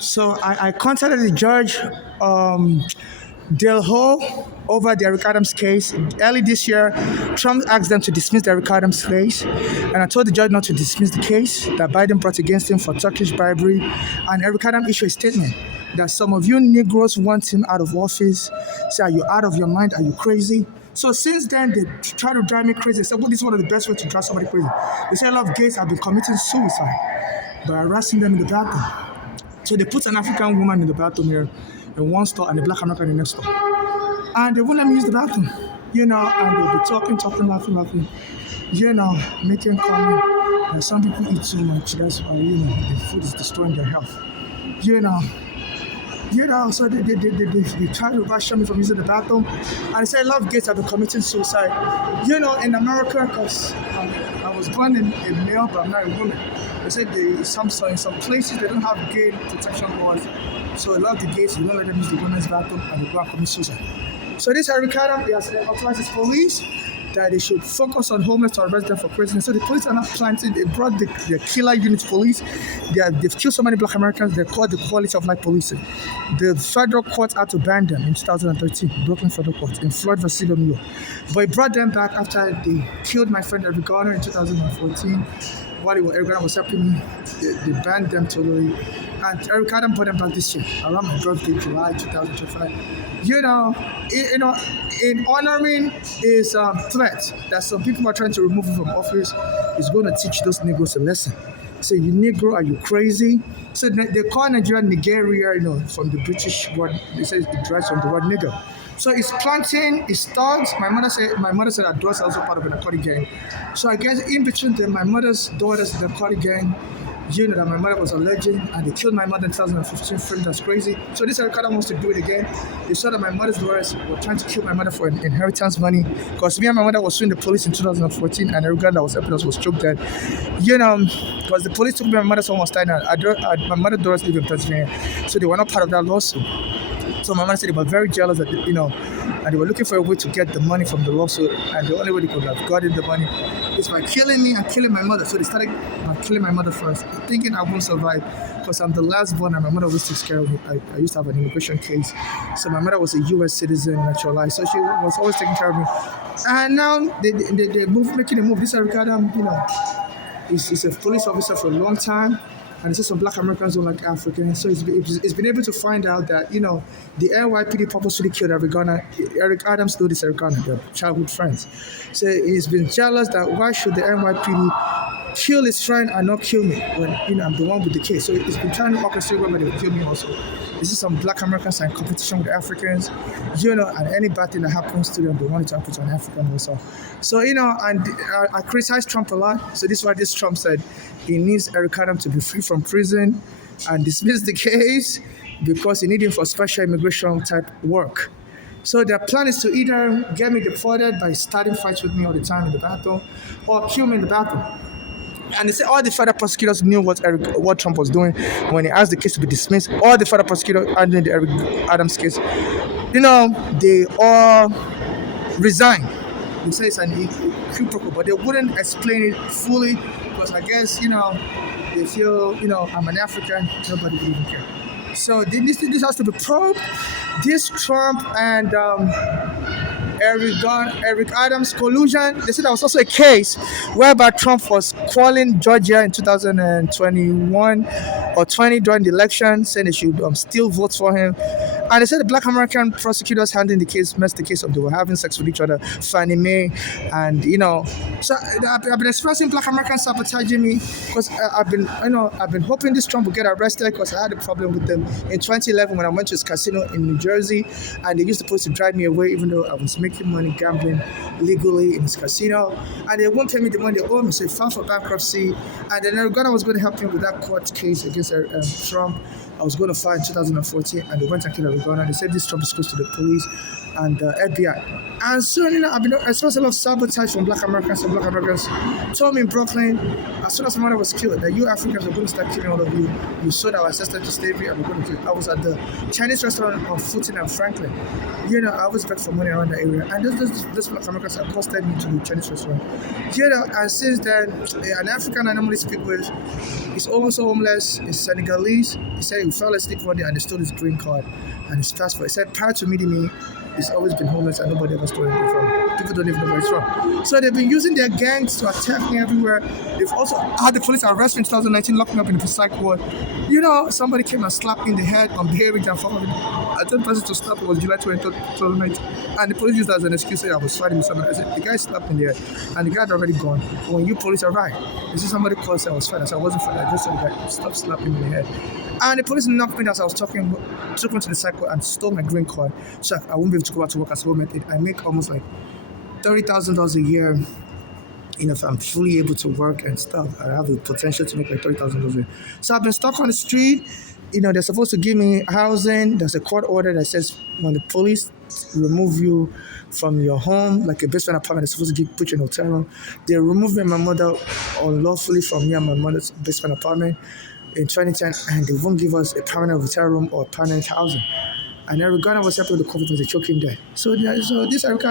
So I contacted the judge, um, Del Ho, over the Eric Adams case. Early this year, Trump asked them to dismiss the Eric Adams case, and I told the judge not to dismiss the case that Biden brought against him for Turkish bribery. And Eric Adams issued a statement that some of you Negroes want him out of office. Say, are you out of your mind? Are you crazy? So since then, they try to drive me crazy. They said, well, this is one of the best ways to drive somebody crazy. They say a lot of gays have been committing suicide by harassing them in the bathroom. So they put an African woman in the bathroom here in one store and a black American in the next store. And they wouldn't let me use the bathroom, and they'll be talking, laughing, making comment. And some people eat too much, that's why, the food is destroying their health. You know, so they try to rush me from using the bathroom. And they say a lot of gays have been committing suicide, in America, because I was born in a male, but I'm not a woman. They said in some places they don't have gay protection laws. So a lot of the gays, you don't let them use the women's bathroom and they go and commit suicide. So this Eric Adams, he has authorized his police that they should focus on homeless to arrest them for prison. So the police are not planting. They brought the killer unit police. They've killed so many black Americans. They're called the quality of life policing. The federal court had to ban them in 2013, Brooklyn Federal Court in Floyd versus New York. But it brought them back after they killed my friend Eric Garner in 2014. While Eric Adams was helping me, they banned them totally. And Eric Adams brought them back this year, around my birthday, July 2025. In honoring his threat that some people are trying to remove him from office, is going to teach those Negroes a lesson. Say, you Negro, are you crazy? So they call Nigeria Nigeria, from the British word. They say it derives from the word nigger. So it's planting, it's thugs. My mother said her daughter's also part of a narcotic gang. So I guess in between them, my mother's daughter's narcotic gang, that my mother was alleging, and they killed my mother in 2015. Friend, that's crazy. So this Eric Adams wants to do it again. They saw that my mother's daughters were trying to kill my mother for inheritance money, because me and my mother was suing the police in 2014, and Eric Adams was helping us was choked dead. Because the police took me and my mother's home was tied down. My mother's daughters live in Pennsylvania, so they were not part of that lawsuit. So my mother said they were very jealous that, and they were looking for a way to get the money from the lawsuit, and the only way they could have gotten the money is by killing me and killing my mother. So they started by killing my mother first, thinking I won't survive because I'm the last born and my mother always takes care of me. I used to have an immigration case. So my mother was a U.S. citizen, naturalized, so she was always taking care of me. And now they're making a move. This Eric Adams, he's a police officer for a long time. And he said some black Americans don't like Africans. So he's been able to find out that, the NYPD purposely killed Eric Garner. Eric Adams knew this Eric Garner, their childhood friends. So he's been jealous that why should the NYPD kill his friend and not kill me when, I'm the one with the case. So he's been trying to orchestrate whether they will kill me also. This is some black Americans are in competition with Africans, and any bad thing that happens to them, they want it to happen to an African also. So, and I criticize Trump a lot. So this is why this Trump said he needs Eric Adams to be free from prison and dismiss the case because he needs him for special immigration type work. So their plan is to either get me deported by starting fights with me all the time in the bathroom or kill me in the bathroom. And they say all the federal prosecutors knew what Trump was doing when he asked the case to be dismissed. All the federal prosecutors handling the Eric Adams case, they all resigned. They say it's an equivocal, but they wouldn't explain it fully because I guess, they feel, I'm an African, nobody would even care. So this has to be probed. This Trump and Eric Adams collusion. They said there was also a case whereby Trump was calling Georgia in 2021 or 20 during the election, saying they should still vote for him. And they said the black American prosecutors handling the case messed the case up. They were having sex with each other, Fannie Mae, and So I've been expressing black Americans sabotaging me because I've been hoping this Trump will get arrested because I had a problem with them in 2011 when I went to his casino in New Jersey, and they used the police to drive me away even though I was making money gambling legally in his casino, and they won't pay me the money they owe me. So they filed for bankruptcy, and then Eric Garner was going to help me with that court case against Trump. I was going to file in 2014, and they went and killed Eric Ghana. They said this trouble is close to the police and the FBI. And so, I've been exposed to a lot of sabotage from black Americans, and black Americans told me in Brooklyn, as soon as my mother was killed, that you Africans are going to start killing all of you. You sold our ancestors to slavery and we're going to kill you. I was at the Chinese restaurant on Fulton and Franklin. I always beg for money around the area. And this black Americans have posted me to the Chinese restaurant. And since then, an African I normally speak with is also homeless, is Senegalese. He said he fell asleep one day and they stole his green card and his passport. He said prior to meeting me, he's always been homeless and nobody ever stole anything from him. People don't even know where it's from. So they've been using their gangs to attack me everywhere. They've also had the police arrest me in 2019, locked me up in the psych ward. Somebody came and slapped me in the head on behavior and following. I told the person to stop. It was July 23rd, 2019. And the police used that as an excuse. I was fighting with someone. I said, the guy slapped me in the head. And the guy had already gone. When you police arrived, you see somebody called, said I was fighting. I said, I wasn't fighting. I just said, the guy, stop slapping me in the head. And the police knocked me as I was talking, took me to the cycle and stole my green card. So I won't be able to go back to work as a home. I make almost like $30,000 a year. If I'm fully able to work and stuff, I have the potential to make like $30,000 a year. So I've been stuck on the street. They're supposed to give me housing. There's a court order that says when the police remove you from your home, like a basement apartment, they're supposed to put you in a hotel room. They removed me and my mother unlawfully from me and my mother's basement apartment in 2010, and they won't give us a permanent hotel room or permanent housing. And then Ghana was helping with the COVID was a choking there. So this African